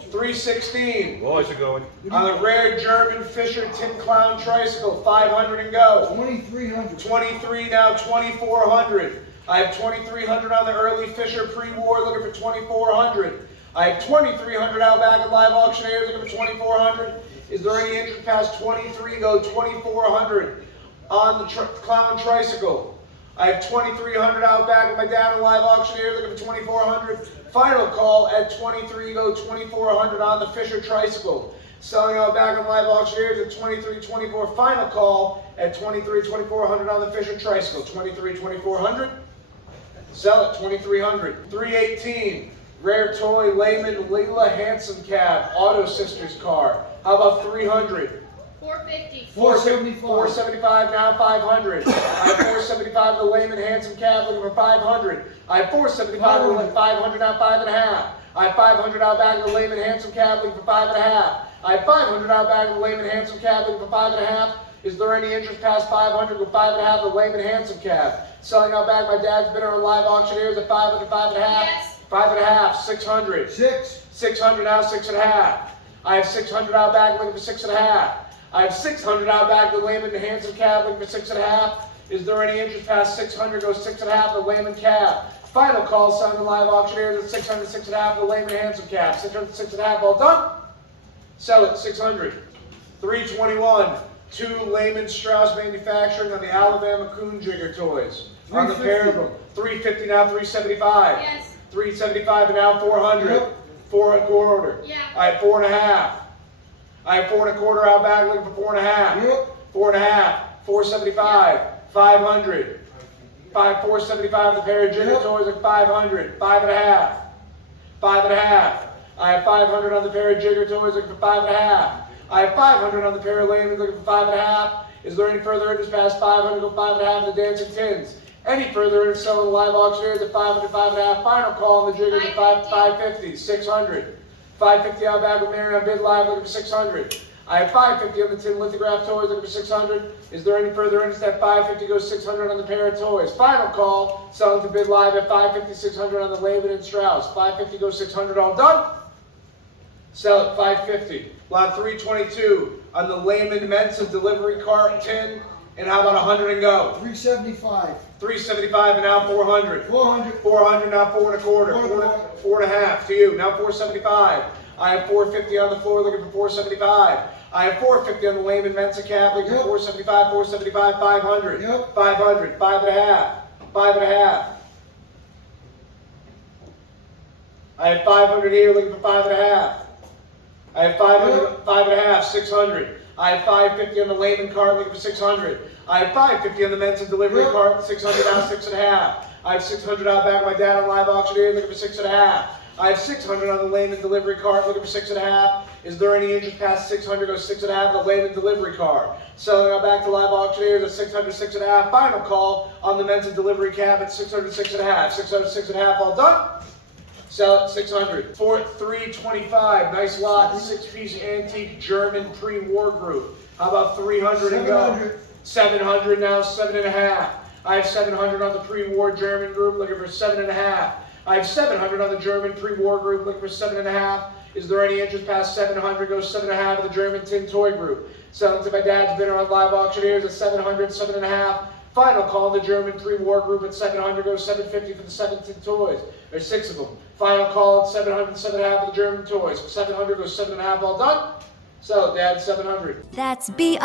316. Boys are going. On the rare German Fischer Tin Clown Tricycle, 500 and go. 2,300. 23 now, 2,400. I have 2,300 on the early Fischer pre-war, looking for 2,400. I have 2,300 out back at live auctioneers, looking for 2,400. Is there any interest past 23? Go 2,400 on the clown tricycle. I have 2,300 out back with my dad in live auctioneers, looking for 2,400. Final call at 23, go 2,400 on the Fischer tricycle. Selling out back on live auctioneers at 23, 24. Final call at 23, 2,400 on the Fischer tricycle. 23, 2,400. Sell it 2,300. 318. Rare toy Lehman Leela Handsome Cab Auto Sisters car. How about 300? 450. 475. 475 now, 500. I have 475 the Lehman Handsome Cab looking for 500. I have 475 with 500 now, 5.5. I have 500 out back of the Lehman Handsome Cab looking for 5.5. I have 500 out back of the Lehman Handsome Cab looking for 5.5. Is there any interest past 500 with 5.5 the Lehman Handsome Cab? Selling out back my dad's bidder on live auctioneers at 500, 5.5. Yes. 5.5, 600. 600 now, 6.5. I have 600 out back looking for 6.5. I have 600 out back the Lehman Handsome Cab looking for 6.5. Is there any interest past 600? Go 6.5 the Lehman Cab. Final call, selling the live auctioneers at 600, 6.5 the Lehman Handsome Cab. 600, 6.5, all done. Sell it 600. 321. 2 Lehman Strauss Manufacturing on the Alabama Coon Jigger toys. On the pair of them. 350 now, 375. Yes. 375 and now 400. Yep. 4.25. Yeah. I have 4.5. I have 4.25 out back looking for 4.5. Yep. 4.5. 475. 500. 475 the pair of jigger Yep. toys at 500. 5.5. 5.5. I have 500 on the pair of jigger toys looking for 5.5. I have 500 on the pair of Lehman looking for 5.5. Is there any further interest past 500? Go 5.5 the dancing tins. Any further interest selling the live auctioneers at 500, 5.5. Final call on the jiggers at 550. 600. 550 out back with Mary on bid live looking for 600. I have 550 on the tin lithograph toys looking for 600. Is there any further interest at 550? Goes 600 on the pair of toys. Final call selling to bid live at 550, 600 on the Lehman and Strauss. 550 goes 600, all done. Sell it 550. Lot 322 on the Lehman Mensa delivery cart tin. And how about 100 and go? 375. 375 and now 400. 400. 400 now 4.25. 4.5 to you. Now 475. I have 450 on the floor looking for 475. I have 450 on the Lehman Mensa Cab looking for 475. 475. 500. Yep. 500. 5.5. 5.5. I have 500 here looking for 5.5. I have 500, 5.5, 600. I have 550 on the Lehman cart looking for 600. I have 550 on the Mensa delivery cart, 600 now, 6.5. I have 600 out back with my dad on live auctioneer looking for 6.5. I have 600 on the Lehman delivery cart looking for 6.5. Is there any interest past 600? Go 6.5 the Lehman delivery cart. Selling out back to live auctioneers at 600, 6.5. Final call on the Mensa delivery cab at 600, 6.5. 600, 6.5, all done. Sell it 600. 325. Nice lot. 6-piece antique German pre-war group. How about 300 and go? 700 now. 7.5. I have 700 on the pre-war German group looking for 7.5. I have 700 on the German pre-war group looking for 7.5. Is there any interest past 700? Goes 7.5 of the German tin toy group. Selling to my dad's bidder on live auctioneers at 700, 7.5. Final call the German pre-war group at 700, goes 750 for the 7 tin toys. There's 6 of them. Final call at 700, 7.5 of the German toys. 700 goes 7.5, all done. So, Dad, 700. That's BRUNEAU.